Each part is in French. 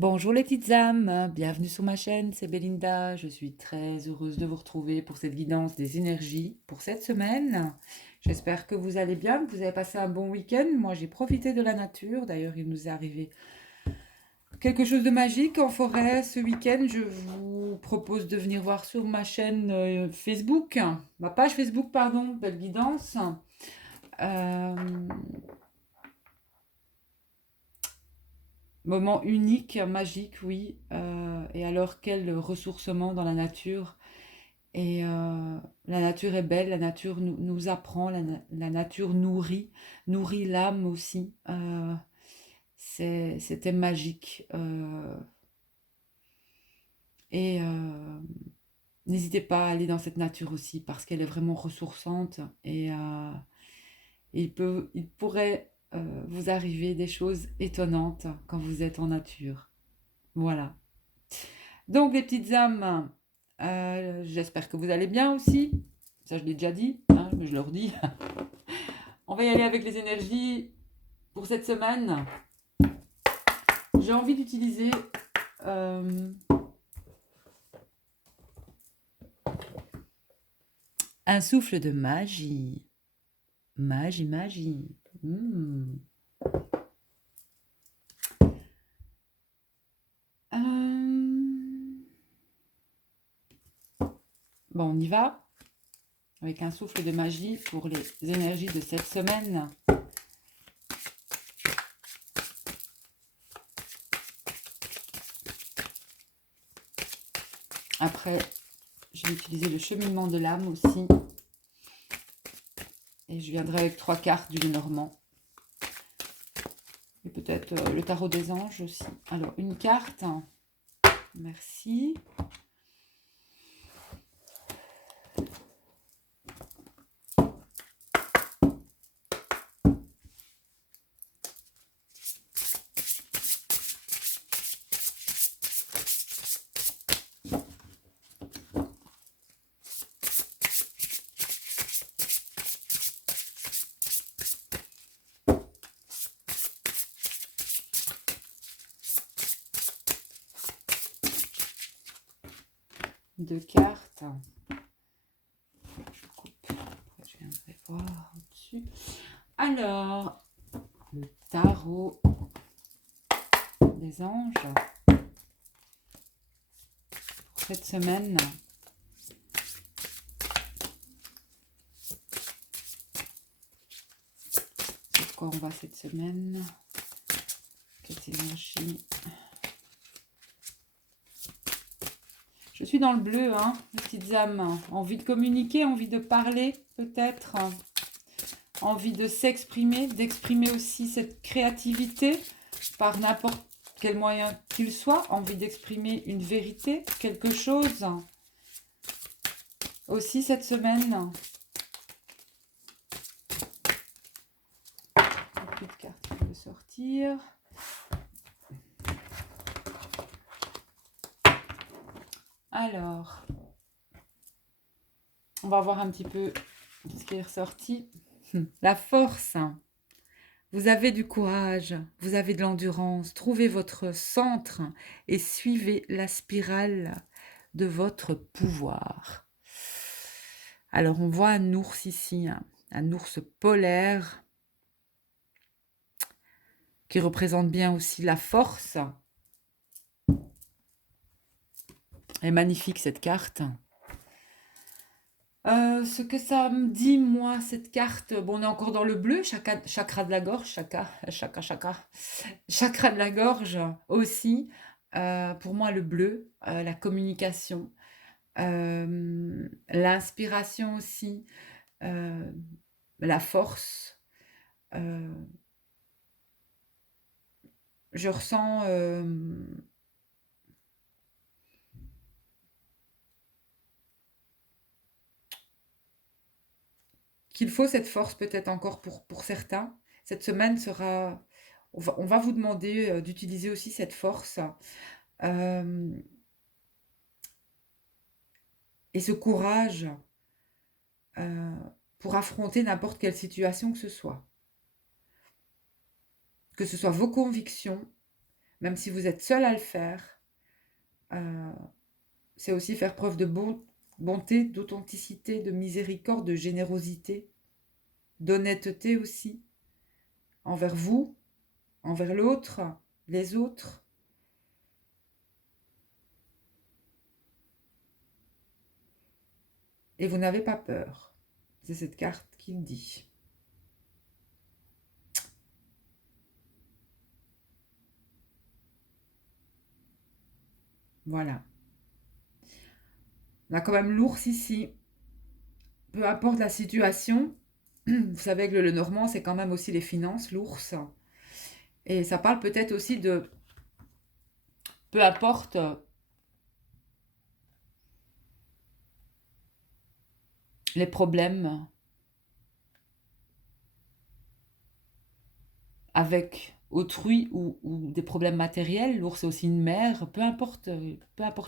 Bonjour les petites âmes, bienvenue sur ma chaîne, c'est Belinda. Je suis très heureuse de vous retrouver pour cette guidance des énergies pour cette semaine. J'espère que vous allez bien, que vous avez passé un bon week-end. Moi, j'ai profité de la nature. D'ailleurs, il nous est arrivé quelque chose de magique en forêt ce week-end. Je vous propose de venir voir sur ma chaîne Facebook, ma page Facebook, pardon, Belle Guidance. Euh, Moment unique, magique, oui. Et alors, quel ressourcement dans la nature. Et la nature est belle, la nature nous apprend, la nature nourrit l'âme aussi. C'était magique. Et n'hésitez pas à aller dans cette nature aussi parce qu'elle est vraiment ressourçante. Et il pourrait vous arriver des choses étonnantes quand vous êtes en nature. Voilà. Donc, les petites âmes, j'espère que vous allez bien aussi. Ça, je l'ai déjà dit, hein, mais je le redis. On va y aller avec les énergies pour cette semaine. J'ai envie d'utiliser euh, un souffle de magie. Magie, magie. Hmm. Euh, Bon, on y va avec un souffle de magie pour les énergies de cette semaine. Après, je vais utiliser le cheminement de l'âme aussi. Et je viendrai avec 3 cartes du Lenormand. Et peut-être le tarot des anges aussi. Alors, une carte. Merci. Deux cartes. Je coupe. Après, je viendrai voir au-dessus. Alors, le tarot des anges pour cette semaine. Sur quoi on va cette semaine? Quelle énergie? Je suis dans le bleu, hein, les petites âmes. Envie de communiquer, envie de parler, peut-être. Envie de s'exprimer, d'exprimer aussi cette créativité par n'importe quel moyen qu'il soit. Envie d'exprimer une vérité, quelque chose. Aussi cette semaine. Plus de cartes qui peuvent sortir. Alors, on va voir un petit peu ce qui est ressorti. La force. Vous avez du courage, vous avez de l'endurance. Trouvez votre centre et suivez la spirale de votre pouvoir. Alors, on voit un ours ici, un ours polaire qui représente bien aussi la force. Elle est magnifique cette carte. Ce que ça me dit, moi, cette carte, bon, on est encore dans le bleu, chakra de la gorge, chakra de la gorge aussi. Pour moi, le bleu, la communication, l'inspiration aussi, euh, la force. Euh, je ressens qu'il faut cette force peut-être encore pour certains. Cette semaine sera... On va vous demander d'utiliser aussi cette force euh, et ce courage euh, pour affronter n'importe quelle situation que ce soit. Que ce soit vos convictions, même si vous êtes seul à le faire. Euh, c'est aussi faire preuve de bonté, d'authenticité, de miséricorde, de générosité, d'honnêteté aussi, envers vous, envers l'autre, les autres. Et vous n'avez pas peur. C'est cette carte qui le dit. Voilà. On a quand même l'ours ici. Peu importe la situation, vous savez que le normand, c'est quand même aussi les finances, l'ours. Et ça parle peut-être aussi de peu importe les problèmes avec autrui ou des problèmes matériels, l'ours est aussi une mère, peu importe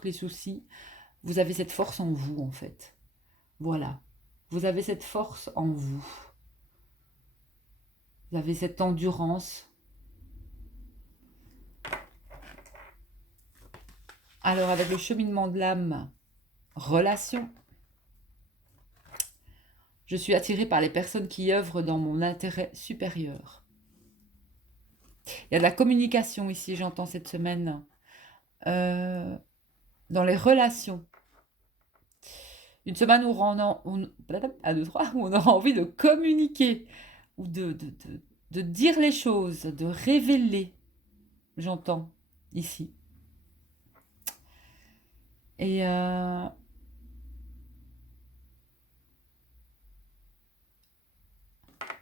les soucis, vous avez cette force en vous en fait. Voilà. Vous avez cette force en vous. Vous avez cette endurance. Alors avec le cheminement de l'âme, relation, je suis attirée par les personnes qui œuvrent dans mon intérêt supérieur. Il y a de la communication ici, j'entends cette semaine. Euh, dans les relations. Une semaine où à deux, trois, où on aura envie de communiquer, ou de dire les choses, de révéler, j'entends ici. Et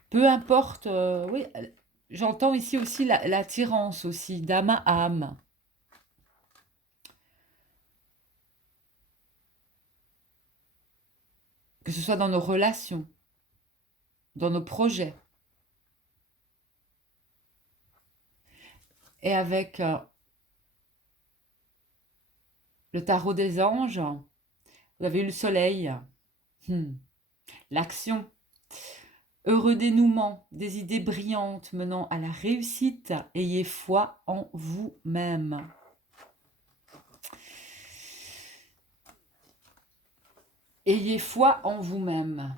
peu importe, oui, j'entends ici aussi l'attirance aussi, d'âme à âme. Que ce soit dans nos relations, dans nos projets. Et avec le tarot des anges, vous avez eu le soleil, l'action. Heureux dénouement, des idées brillantes menant à la réussite, ayez foi en vous-même. Ayez foi en vous-même.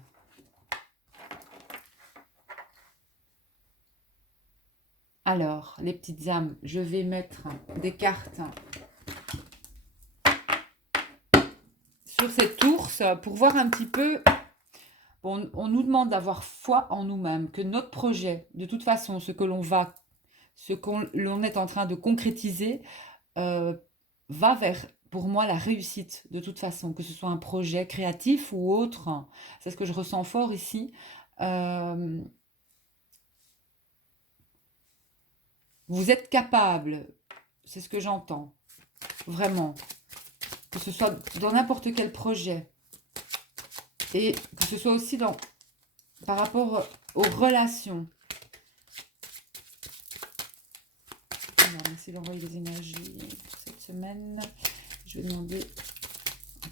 Alors, les petites âmes, je vais mettre des cartes sur cette ours pour voir un petit peu. Bon, on nous demande d'avoir foi en nous-mêmes, que notre projet, de toute façon, ce que l'on est en train de concrétiser, va vers, pour moi, la réussite, de toute façon, que ce soit un projet créatif ou autre. C'est ce que je ressens fort ici. Vous êtes capable, c'est ce que j'entends, vraiment, que ce soit dans n'importe quel projet, et que ce soit aussi par rapport aux relations. Alors, merci d'envoyer les énergies pour cette semaine. Je vais demander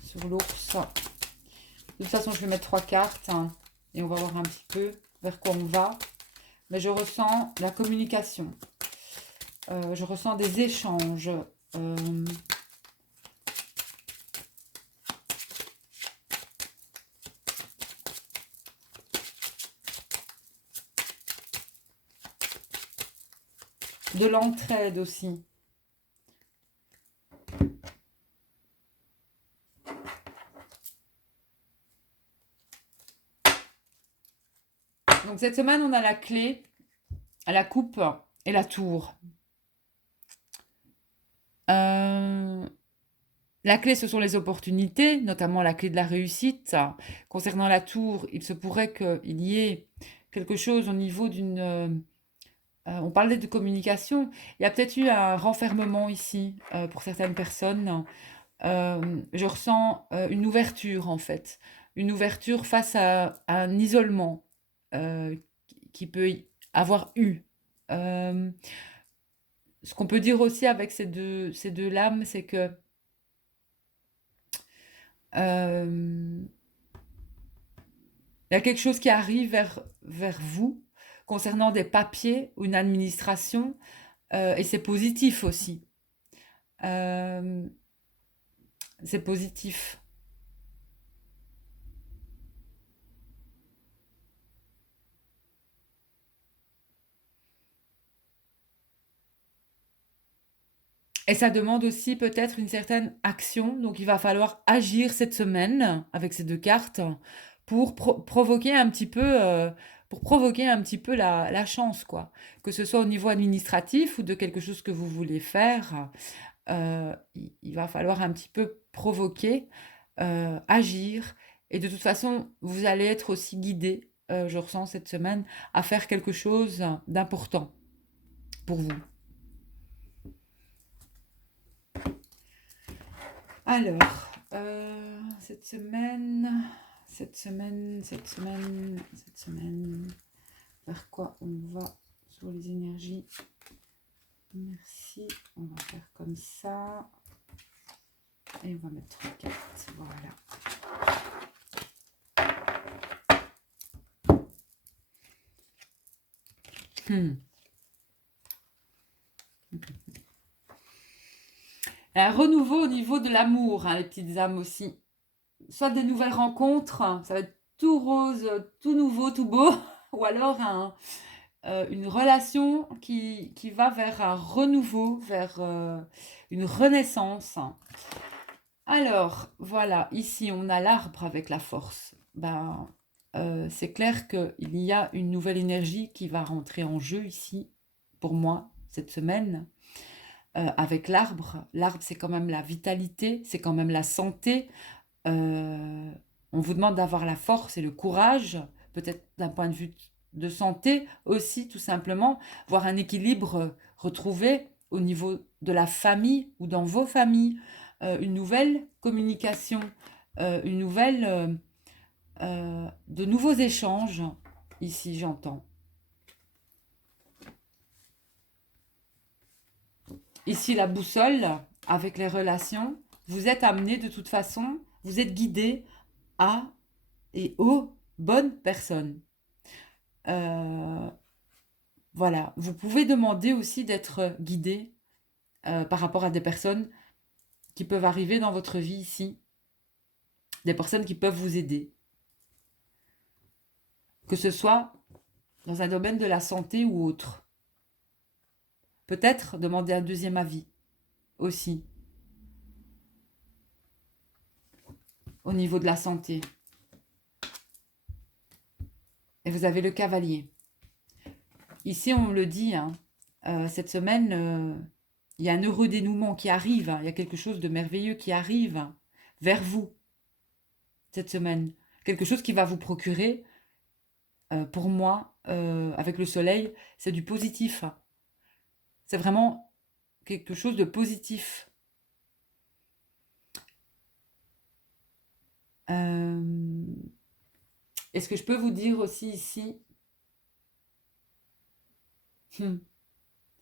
sur l'ours. De toute façon, je vais mettre 3 cartes et on va voir un petit peu vers quoi on va. Mais je ressens la communication. Je ressens des échanges. De l'entraide aussi. Donc cette semaine, on a la clé, la coupe et la tour. La clé, ce sont les opportunités, notamment la clé de la réussite. Concernant la tour, il se pourrait qu'il y ait quelque chose au niveau d'une... on parlait de communication. Il y a peut-être eu un renfermement ici pour certaines personnes. Je ressens une ouverture, en fait. Une ouverture face à un isolement qui peut y avoir eu. Ce qu'on peut dire aussi avec ces deux lames, c'est que il y a quelque chose qui arrive vers vous concernant des papiers ou une administration. Et c'est positif aussi. Euh, c'est positif. Et ça demande aussi peut-être une certaine action. Donc il va falloir agir cette semaine avec ces deux cartes pour provoquer un petit peu, pour provoquer un petit peu la chance, quoi. Que ce soit au niveau administratif ou de quelque chose que vous voulez faire, il va falloir un petit peu provoquer, agir. Et de toute façon, vous allez être aussi guidé, je ressens cette semaine, à faire quelque chose d'important pour vous. Alors, cette semaine, vers quoi on va sur les énergies? Merci, on va faire comme ça. Et on va mettre 3 cartes, voilà. Un renouveau au niveau de l'amour, hein, les petites âmes aussi. Soit des nouvelles rencontres, ça va être tout rose, tout nouveau, tout beau, ou alors une relation qui va vers un renouveau, vers une renaissance. Alors, voilà, ici on a l'arbre avec la force. Ben, c'est clair qu'il y a une nouvelle énergie qui va rentrer en jeu ici, pour moi, cette semaine. Avec l'arbre, l'arbre c'est quand même la vitalité, c'est quand même la santé. Euh, on vous demande d'avoir la force et le courage, peut-être d'un point de vue de santé aussi, tout simplement, voir un équilibre retrouvé au niveau de la famille ou dans vos familles, une nouvelle communication, de nouveaux échanges, ici j'entends. Ici la boussole, avec les relations, vous êtes amené de toute façon, vous êtes guidé à et aux bonnes personnes. Euh, voilà, vous pouvez demander aussi d'être guidé par rapport à des personnes qui peuvent arriver dans votre vie ici, des personnes qui peuvent vous aider, que ce soit dans un domaine de la santé ou autre. Peut-être demander un deuxième avis aussi au niveau de la santé. Et vous avez le cavalier. Ici, on le dit, hein, cette semaine, il y a un heureux dénouement qui arrive, hein, il y a quelque chose de merveilleux qui arrive vers vous cette semaine. Quelque chose qui va vous procurer, pour moi, avec le soleil, c'est du positif. C'est vraiment quelque chose de positif. Et ce que je peux vous dire aussi ici, c'est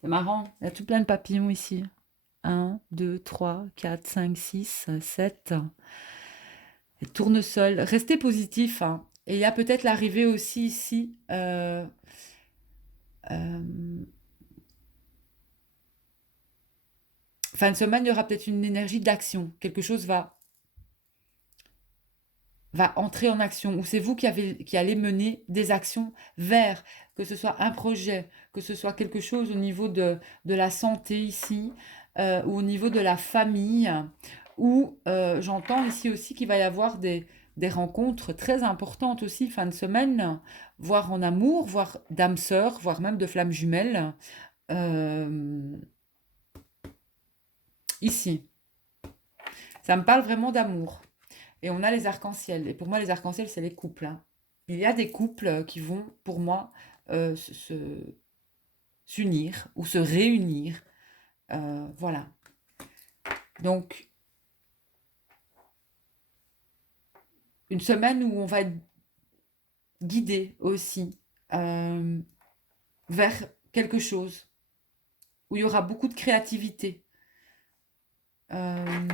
marrant, il y a tout plein de papillons ici. 1, 2, 3, 4, 5, 6, 7. Et tournesol. Restez positif, hein. Et il y a peut-être l'arrivée aussi ici. Fin de semaine, il y aura peut-être une énergie d'action. Quelque chose va entrer en action. Ou c'est vous qui allez mener des actions vers, que ce soit un projet, que ce soit quelque chose au niveau de la santé ici, ou au niveau de la famille, ou j'entends ici aussi qu'il va y avoir des rencontres très importantes aussi fin de semaine, voire en amour, voire d'âme sœur, voire même de flammes jumelles, euh, ici. Ça me parle vraiment d'amour. Et on a les arcs-en-ciel. Et pour moi, les arcs-en-ciel, c'est les couples, hein. Il y a des couples qui vont, pour moi, s'unir ou se réunir. Voilà. Donc, une semaine où on va être guidé aussi euh, vers quelque chose, où il y aura beaucoup de créativité, euh,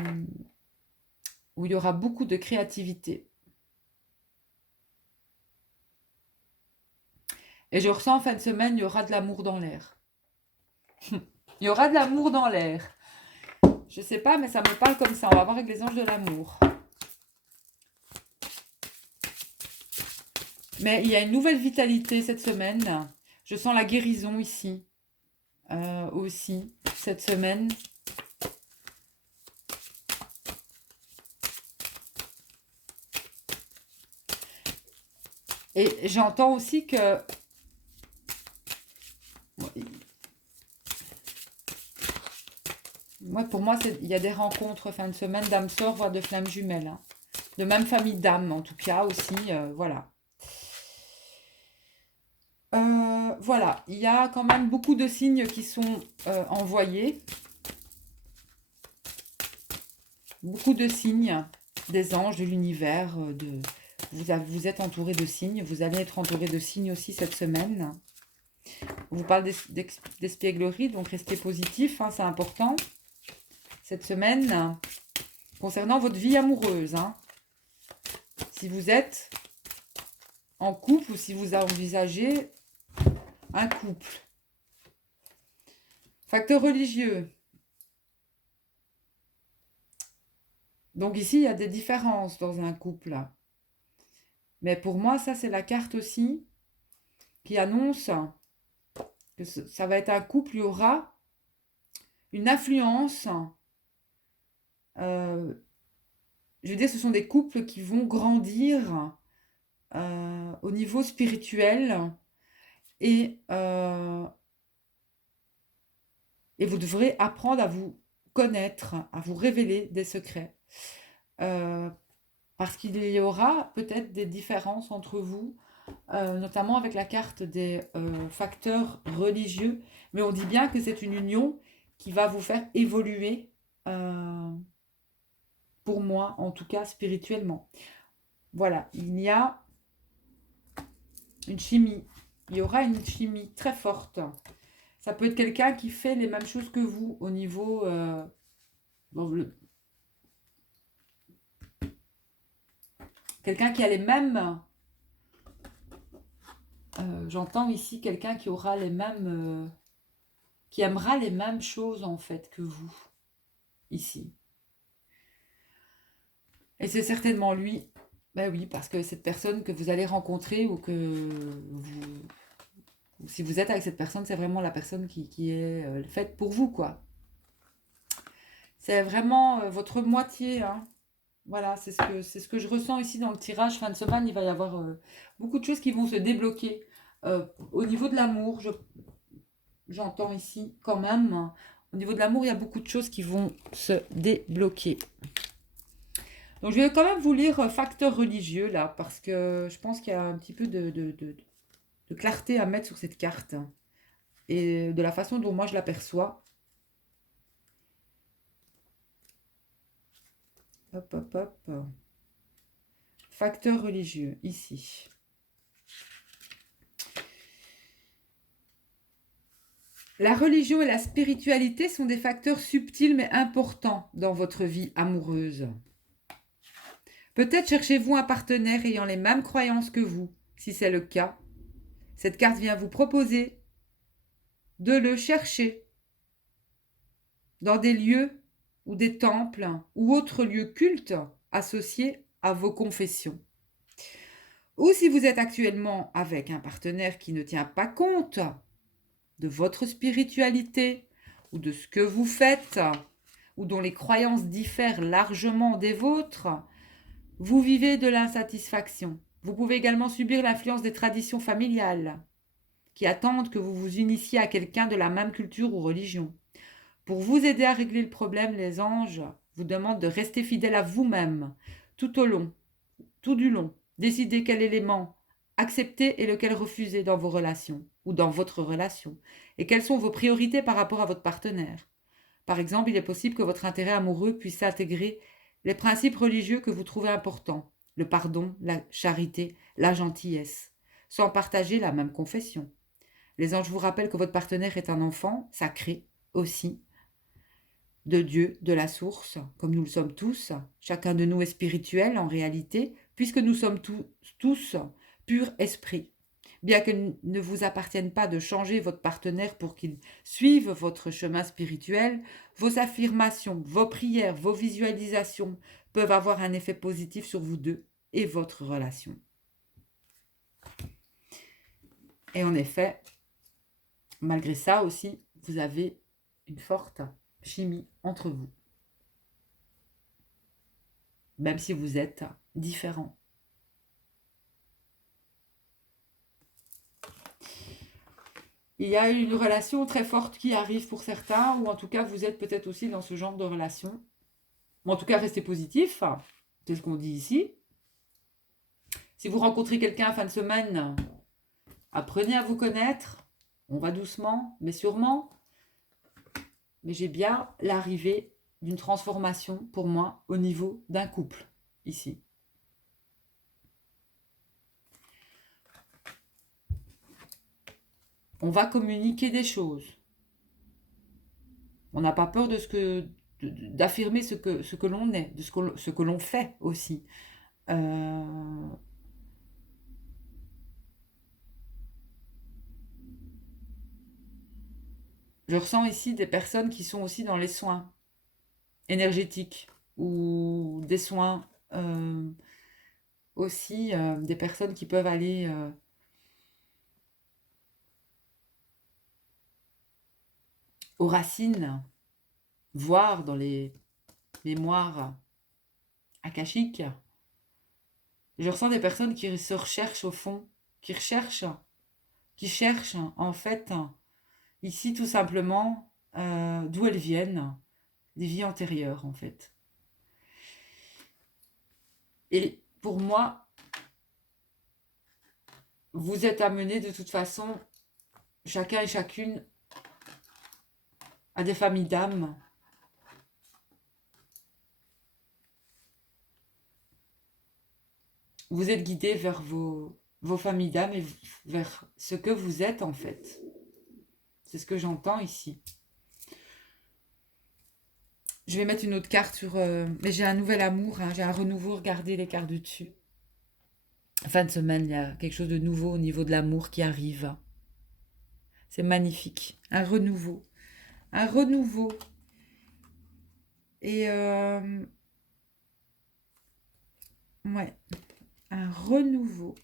où il y aura beaucoup de créativité. Et je ressens en fin de semaine, il y aura de l'amour dans l'air. Il y aura de l'amour dans l'air. Je sais pas, mais ça me parle comme ça. On va voir avec les anges de l'amour. Mais il y a une nouvelle vitalité cette semaine. Je sens la guérison ici. Aussi, cette semaine. Et j'entends aussi que... Moi, pour moi, il y a des rencontres fin de semaine d'âmes sœurs, voire de flammes jumelles. Hein. De même famille d'âmes, en tout cas, aussi. Voilà. Voilà, il y a quand même beaucoup de signes qui sont envoyés. Beaucoup de signes des anges, de l'univers. Vous êtes entouré de signes. Vous allez être entouré de signes aussi cette semaine. On vous parle d'espièglerie, donc restez positif, hein, c'est important. Cette semaine, concernant votre vie amoureuse. Hein. Si vous êtes en couple ou si vous envisagez un couple. Facteur religieux. Donc ici, il y a des différences dans un couple. Mais pour moi, ça, c'est la carte aussi qui annonce que ça va être un couple, il y aura une influence. Je veux dire, ce sont des couples qui vont grandir au niveau spirituel et vous devrez apprendre à vous connaître, à vous révéler des secrets. Parce qu'il y aura peut-être des différences entre vous, notamment avec la carte des facteurs religieux. Mais on dit bien que c'est une union qui va vous faire évoluer, pour moi, en tout cas spirituellement. Voilà, il y a une chimie. Il y aura une chimie très forte. Ça peut être quelqu'un qui fait les mêmes choses que vous au niveau... quelqu'un qui a les mêmes... j'entends ici quelqu'un qui aura les mêmes... qui aimera les mêmes choses en fait que vous. Ici. Et c'est certainement lui. Ben oui, parce que cette personne que vous allez rencontrer ou que vous... Si vous êtes avec cette personne, c'est vraiment la personne qui est faite pour vous, quoi. C'est vraiment votre moitié, hein. Voilà, c'est ce que je ressens ici dans le tirage fin de semaine. Il va y avoir beaucoup de choses qui vont se débloquer. Au niveau de l'amour, j'entends ici quand même. Au niveau de l'amour, il y a beaucoup de choses qui vont se débloquer. Donc je vais quand même vous lire facteur religieux là, parce que je pense qu'il y a un petit peu de clarté à mettre sur cette carte. Et de la façon dont moi je l'aperçois. Hop, hop, hop. Facteur religieux, ici. La religion et la spiritualité sont des facteurs subtils mais importants dans votre vie amoureuse. Peut-être cherchez-vous un partenaire ayant les mêmes croyances que vous. Si c'est le cas, cette carte vient vous proposer de le chercher dans des lieux ou des temples ou autres lieux cultes associés à vos confessions. Ou si vous êtes actuellement avec un partenaire qui ne tient pas compte de votre spiritualité ou de ce que vous faites ou dont les croyances diffèrent largement des vôtres, vous vivez de l'insatisfaction. Vous pouvez également subir l'influence des traditions familiales qui attendent que vous vous unissiez à quelqu'un de la même culture ou religion. Pour vous aider à régler le problème, les anges vous demandent de rester fidèle à vous-même tout du long. Décidez quel élément accepter et lequel refuser dans vos relations ou dans votre relation et quelles sont vos priorités par rapport à votre partenaire. Par exemple, il est possible que votre intérêt amoureux puisse intégrer les principes religieux que vous trouvez importants, le pardon, la charité, la gentillesse, sans partager la même confession. Les anges vous rappellent que votre partenaire est un enfant sacré aussi, de Dieu, de la source, comme nous le sommes tous. Chacun de nous est spirituel en réalité, puisque nous sommes tous pur esprit. bien qu'il ne vous appartienne pas de changer votre partenaire pour qu'il suive votre chemin spirituel, vos affirmations, vos prières, vos visualisations peuvent avoir un effet positif sur vous deux et votre relation. Et en effet, malgré ça aussi, vous avez une forte chimie entre vous. Même si vous êtes différents. Il y a une relation très forte qui arrive pour certains, ou en tout cas, vous êtes peut-être aussi dans ce genre de relation. En tout cas, restez positif, c'est ce qu'on dit ici. Si vous rencontrez quelqu'un fin de semaine, apprenez à vous connaître. On va doucement, mais sûrement. Mais j'ai bien l'arrivée d'une transformation pour moi au niveau d'un couple, ici. On va communiquer des choses. On n'a pas peur de d'affirmer ce que l'on est, de ce que l'on fait aussi. Je ressens ici des personnes qui sont aussi dans les soins énergétiques ou des soins aussi, des personnes qui peuvent aller aux racines, voir dans les mémoires akashiques. Je ressens des personnes qui se recherchent au fond, qui cherchent en fait ici tout simplement d'où elles viennent, des vies antérieures en fait. Et pour moi, vous êtes amenés de toute façon, chacun et chacune, à des familles d'âmes. Vous êtes guidés vers vos familles d'âmes et vers ce que vous êtes en fait. C'est ce que j'entends ici. Je vais mettre une autre carte sur... mais j'ai un nouvel amour, hein, j'ai un renouveau. Regardez les cartes du dessus. Fin de semaine, il y a quelque chose de nouveau au niveau de l'amour qui arrive. C'est magnifique. Un renouveau. Un renouveau. Et... ouais. Un renouveau.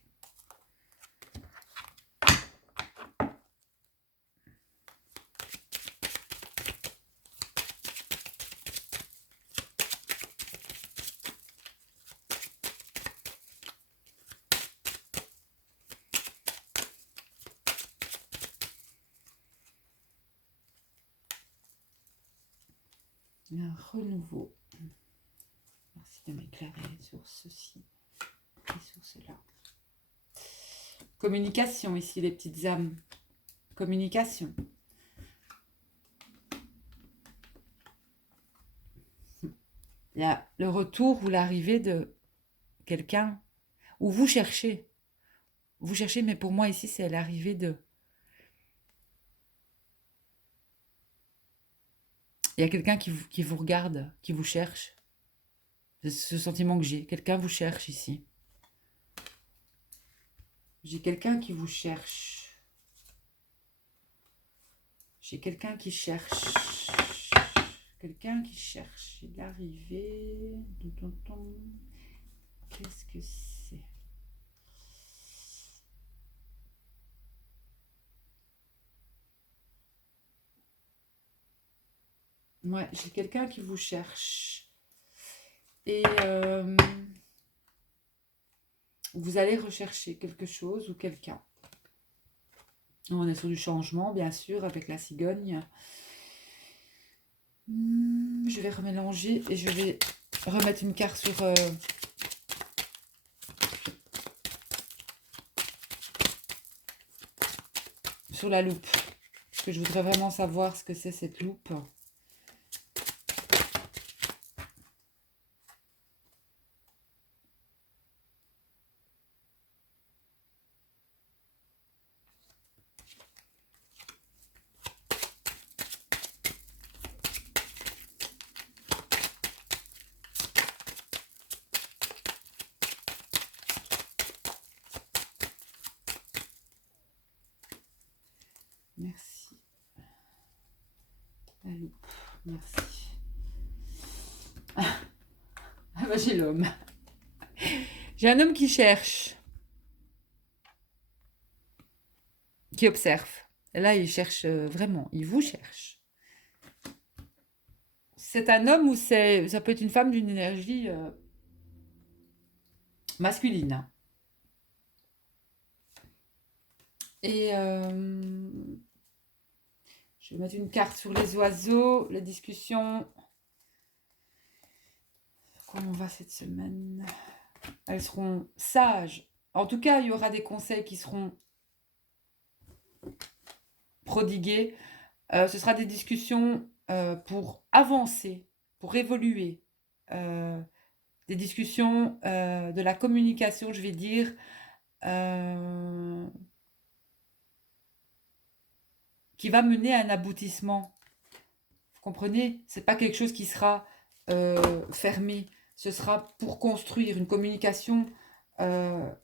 Un renouveau. Merci de m'éclairer sur ceci et sur cela. Communication ici, les petites âmes. Communication. Il y a le retour ou l'arrivée de quelqu'un où vous cherchez. Vous cherchez, mais pour moi ici, c'est l'arrivée de... Il y a quelqu'un qui vous regarde, qui vous cherche. C'est ce sentiment que j'ai. Quelqu'un vous cherche ici. J'ai quelqu'un qui vous cherche. J'ai quelqu'un qui cherche. Quelqu'un qui cherche. L'arrivée. Qu'est-ce que c'est? Ouais, j'ai quelqu'un qui vous cherche. Et vous allez rechercher quelque chose ou quelqu'un. On est sur du changement, bien sûr, avec la cigogne. Je vais remélanger et je vais remettre une carte sur la loupe. Parce que je voudrais vraiment savoir ce que c'est cette loupe. Merci. Ah bah, j'ai l'homme. J'ai un homme qui cherche, qui observe. Et là, il cherche vraiment, il vous cherche. C'est un homme ou ça peut être une femme d'une énergie masculine. Et je vais mettre une carte sur les oiseaux, les discussions. Comment on va cette semaine? Elles seront sages. En tout cas, il y aura des conseils qui seront prodigués. Ce sera des discussions pour avancer, pour évoluer. Des discussions de la communication, je vais dire, qui va mener à un aboutissement. Vous comprenez? C'est pas quelque chose qui sera fermé. Ce sera pour construire une communication, je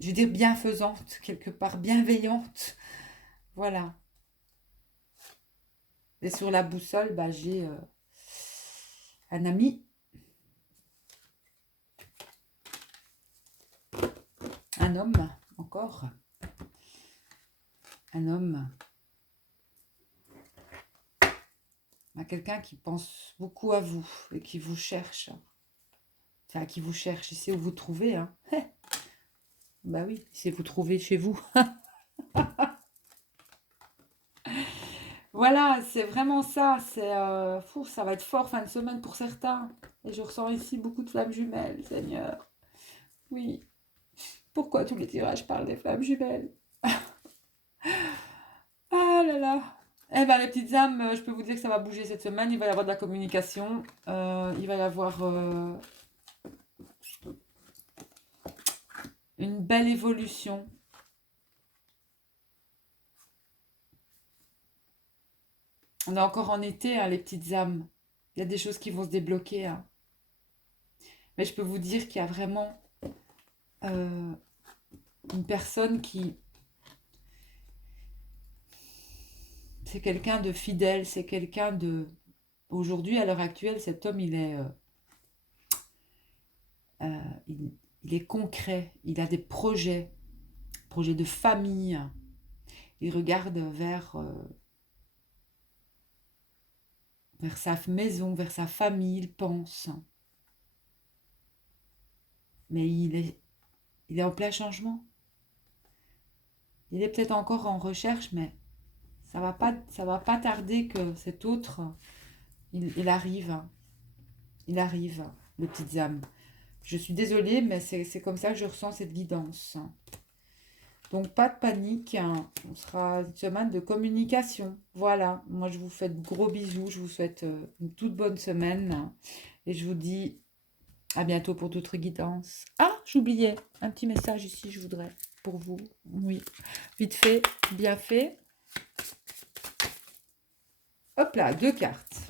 veux dire, bienfaisante, quelque part, bienveillante. Voilà. Et sur la boussole, bah, j'ai un ami, un homme, encore. Un homme. Quelqu'un qui pense beaucoup à vous et qui vous cherche. Enfin, qui vous cherche, il sait où vous trouvez. Hein. Bah oui, il sait vous trouver chez vous. Voilà, c'est vraiment ça. Ça va être fort fin de semaine pour certains. Et je ressens ici beaucoup de flammes jumelles, Seigneur. Oui. Pourquoi tous les tirages parlent des flammes jumelles? Ah là là. Eh ben les petites âmes, je peux vous dire que ça va bouger cette semaine. Il va y avoir de la communication. Il va y avoir une belle évolution. On est encore en été, hein, les petites âmes. Il y a des choses qui vont se débloquer. Hein. Mais je peux vous dire qu'il y a vraiment une personne qui... C'est quelqu'un de fidèle, c'est quelqu'un de... Aujourd'hui, à l'heure actuelle, cet homme, il est... il est concret, il a des projets de famille. Il regarde vers sa maison, vers sa famille, il pense. Mais il est en plein changement. Il est peut-être encore en recherche, mais ça va pas tarder que cet autre, il arrive. Il arrive, les petites âmes. Je suis désolée, mais c'est comme ça que je ressens cette guidance. Donc, pas de panique. Hein. On sera une semaine de communication. Voilà. Moi, je vous fais de gros bisous. Je vous souhaite une toute bonne semaine. Et je vous dis à bientôt pour d'autres guidances. Ah, j'oubliais un petit message ici, je voudrais, pour vous. Oui. Vite fait, bien fait. Hop là, 2 cartes.